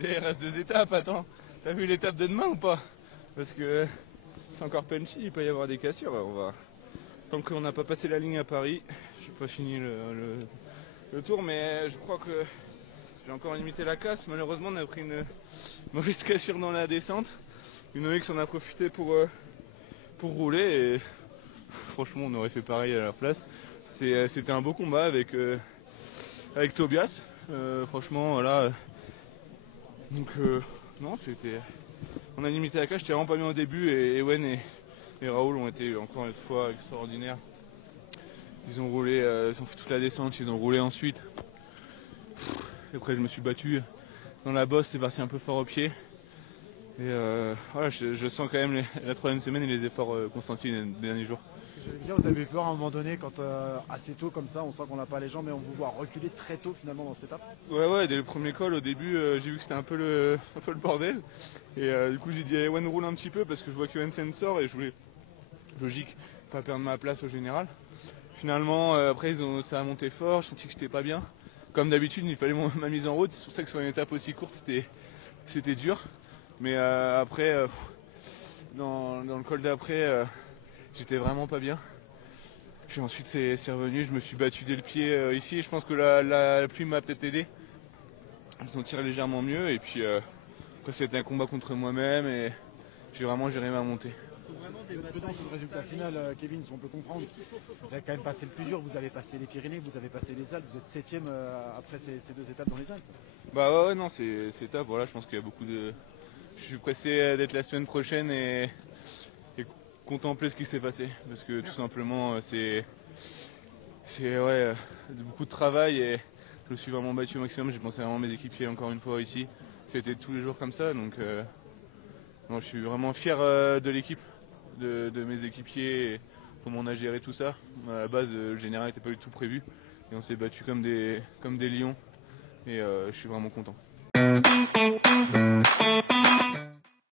Il reste 2 étapes, attends. T'as vu l'étape de demain ou pas? Parce que c'est encore punchy, il peut y avoir des cassures. Tant qu'on n'a pas passé la ligne à Paris, j'ai pas fini le tour, mais je crois que j'ai encore limité la casse. Malheureusement, on a pris une mauvaise cassure dans la descente. Une OX en a profité pour rouler et franchement, on aurait fait pareil à leur place. C'était un beau combat avec Tobias. Franchement, là. Donc, non, c'était. On a limité la casse, j'étais vraiment pas bien au début et Ewen et Raoul ont été encore une fois extraordinaires. Ils ont roulé, ils ont fait toute la descente, ils ont roulé ensuite. Et après, je me suis battu dans la bosse, c'est parti un peu fort au pied. Et voilà, je sens quand même la 3e semaine et les efforts consentis les derniers jours. J'allais dire, vous avez eu peur à un moment donné quand assez tôt comme ça, on sent qu'on n'a pas les jambes, mais on vous voit reculer très tôt finalement dans cette étape. Ouais, dès le premier col, au début, j'ai vu que c'était un peu le bordel. Et du coup, j'ai dit à Ewen roule un petit peu parce que je vois qu'Ewen sort et je voulais, logique, pas perdre ma place au général. Finalement, après, ça a monté fort, je sentis que j'étais pas bien. Comme d'habitude, il fallait ma mise en route, c'est pour ça que sur une étape aussi courte, c'était dur. Mais après, dans le col d'après, j'étais vraiment pas bien. Puis ensuite c'est revenu, je me suis battu dès le pied ici et je pense que la pluie m'a peut-être aidé à me sentir légèrement mieux. Et puis après c'était un combat contre moi-même et j'ai vraiment géré ma montée. Vous êtes prudent sur le résultat final, Kevin, si on peut comprendre. Vous avez quand même passé le plus dur, vous avez passé les Pyrénées, vous avez passé les Alpes, vous êtes 7e après ces 2 étapes dans les Alpes. Bah ouais, non, c'est top, voilà, je pense qu'il y a beaucoup de... Je suis pressé d'être la semaine prochaine et contempler ce qui s'est passé. Parce que tout simplement, c'est beaucoup de travail et je me suis vraiment battu au maximum. J'ai pensé vraiment à mes équipiers encore une fois ici. C'était tous les jours comme ça, donc je suis vraiment fier de l'équipe, de mes équipiers et comment on a géré tout ça. À la base, le général n'était pas du tout prévu et on s'est battu comme des lions et je suis vraiment content.